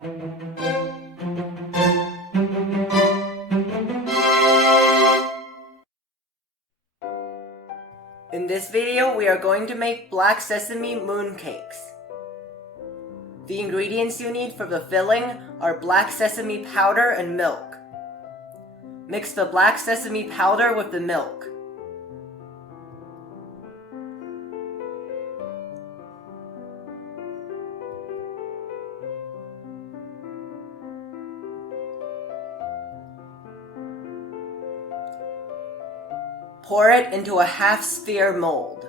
In this video, we are going to make Black Sesame Mooncakes. The ingredients you need for the filling are black sesame powder and milk. Mix the black sesame powder with the milk. Pour it into a half-sphere mold.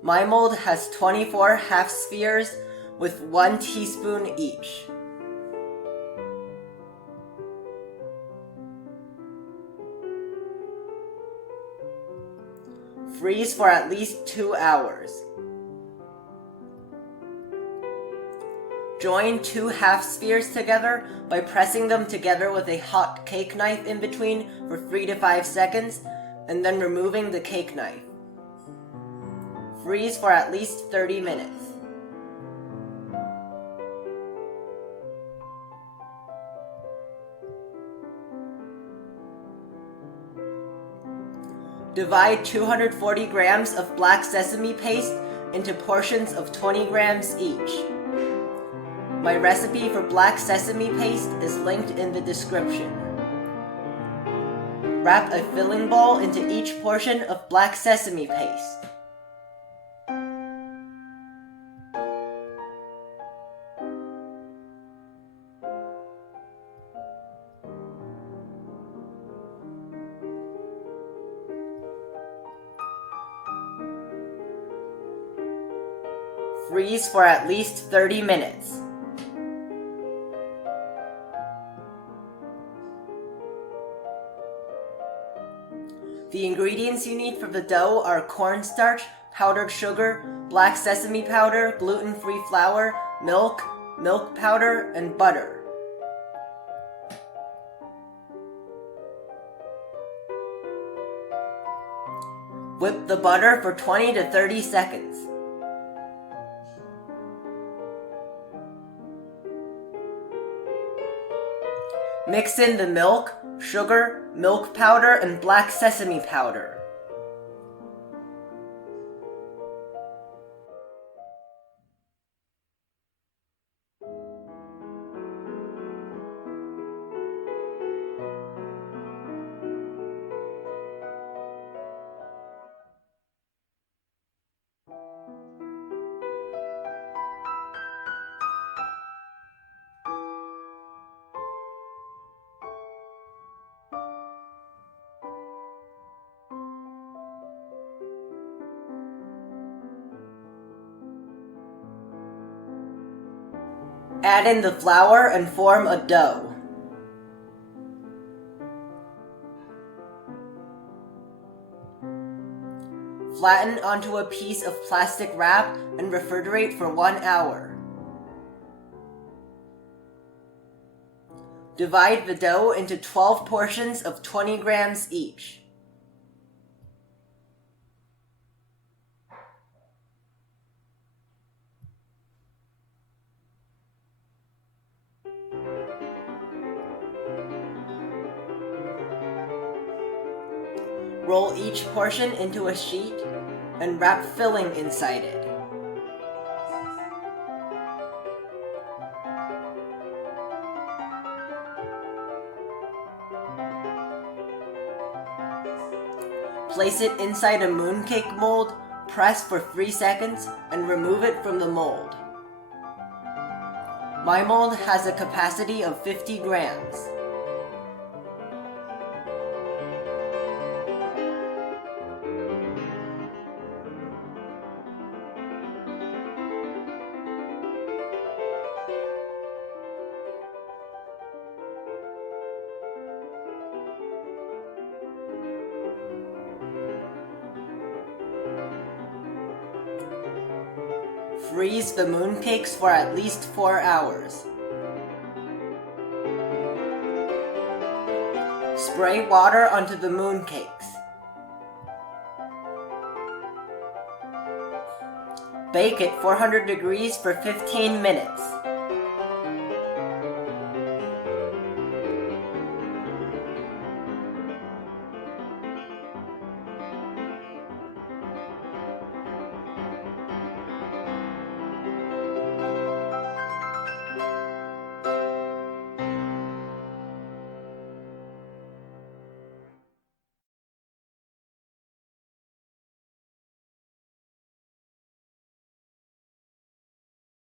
My mold has 24 half spheres with 1 teaspoon each. Freeze for at least 2 hours. Join 2 half spheres together by pressing them together with a hot cake knife in between for 3 to 5 seconds, and then removing the cake knife. Freeze for at least 30 minutes. Divide 240 grams of black sesame paste into portions of 20 grams each. My recipe for black sesame paste is linked in the description. Wrap a filling bowl into each portion of black sesame paste. Freeze for at least 30 minutes. The ingredients you need for the dough are cornstarch, powdered sugar, black sesame powder, gluten-free flour, milk, milk powder, and butter. Whip the butter for 20 to 30 seconds. Mix in the milk, sugar, milk powder, and black sesame powder. Add in the flour and form a dough. Flatten onto a piece of plastic wrap and refrigerate for 1 hour. Divide the dough into 12 portions of 20 grams each. Roll each portion into a sheet and wrap filling inside it. Place it inside a mooncake mold, press for 3 seconds, and remove it from the mold. My mold has a capacity of 50 grams. Freeze the mooncakes for at least 4 hours. Spray water onto the mooncakes. Bake at 400 degrees for 15 minutes.